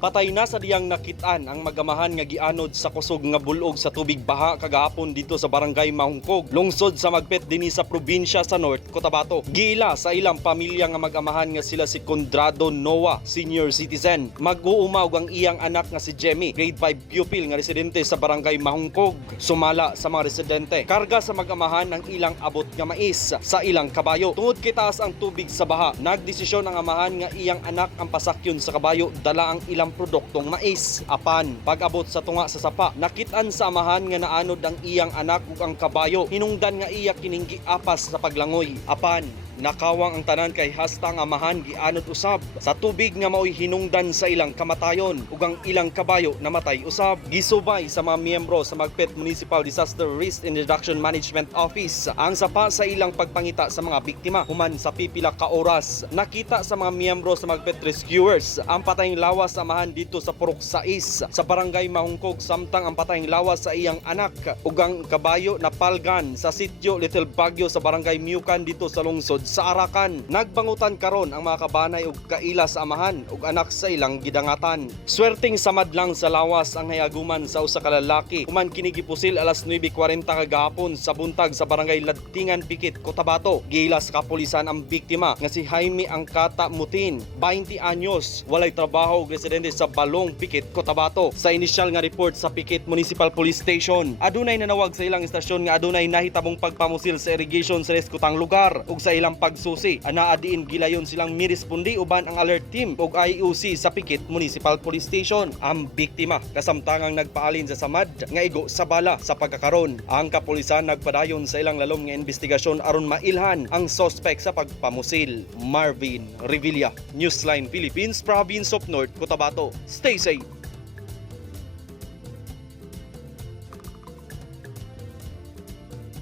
Patay na sa diyang nakitaan ang magamahan nga gianod sa kusog nga bulog sa tubig baha kagahapon dito sa barangay Mahungkog, lungsod sa Magpet dinhi sa probinsya sa North Cotabato. Giila sa ilang pamilya nga magamahan nga sila si Condrado Noah, senior citizen. Mag-uumaw ang iyang anak nga si Jemmy, grade 5 pupil nga residente sa barangay Mahungkog. Sumala sa mga residente. Karga sa magamahan ang ilang abot nga mais sa ilang kabayo. Tungod kay taas ang tubig sa baha, nagdesisyon ang amahan nga iyang anak ang pasakyon sa kabayo dala ang ilang produktong mais. Apan, pag-abot sa tunga sa sapa, nakitaan sa amahan nga naanod ang iyang anak ug ang kabayo. Hinungdan nga iya kining giapas sa paglangoy. Apan, nakawang ang tanan kay hasta ang amahan gianod usab sa tubig nga maoy hinungdan sa ilang kamatayon ug ang ilang kabayo namatay usab. Gisubay sa mga miyembro sa Magpet Municipal Disaster Risk and Reduction Management Office ang sapa sa ilang pagpangita sa mga biktima. Human sa pipila ka oras, nakita sa mga miyembro sa Magpet Rescuers ang patayng lawas sa amahan dito sa Purok 6 sa barangay Mahungkog, samtang ang patayng lawas sa iyang anak ug ang kabayo napalgan sa sitio Little Baguio sa barangay Miucan dito sa lungsod sa Arakan. Nagbangutan karon ang mga kabanay ug kaila sa amahan ug anak sa ilang gidangatan. Swerting samad lang sa lawas ang hayaguman sa usa ka lalaki human kini gipusil alas 9:40 kagahapon sa buntag sa barangay Ladtingan, Pikit, Cotabato. Giila sa kapulisan ang biktima nga si Jaime Angkata Mutin, 20 anyos, walay trabaho ug residente sa Balong, Pikit, Cotabato. Sa inisyal nga report sa Pikit Municipal Police Station, adunay nanawag sa ilang istasyon nga adunay nahitabong pagpamusil sa irrigation sa reskutang lugar ug sa ilang pagsusi. Anaa diin gilayon silang mirespondi uban ang alert team ug IUC sa Pikit Municipal Police Station. Ang biktima kasamtangang nagpaalin sa samad nga igo sa bala sa pagkakaron. Ang kapulisan nagpadayon sa ilang lalom nga investigasyon aron mailhan ang suspect sa pagpamusil. Marvin Revilla, Newsline Philippines, Province of North Cotabato. Stay safe.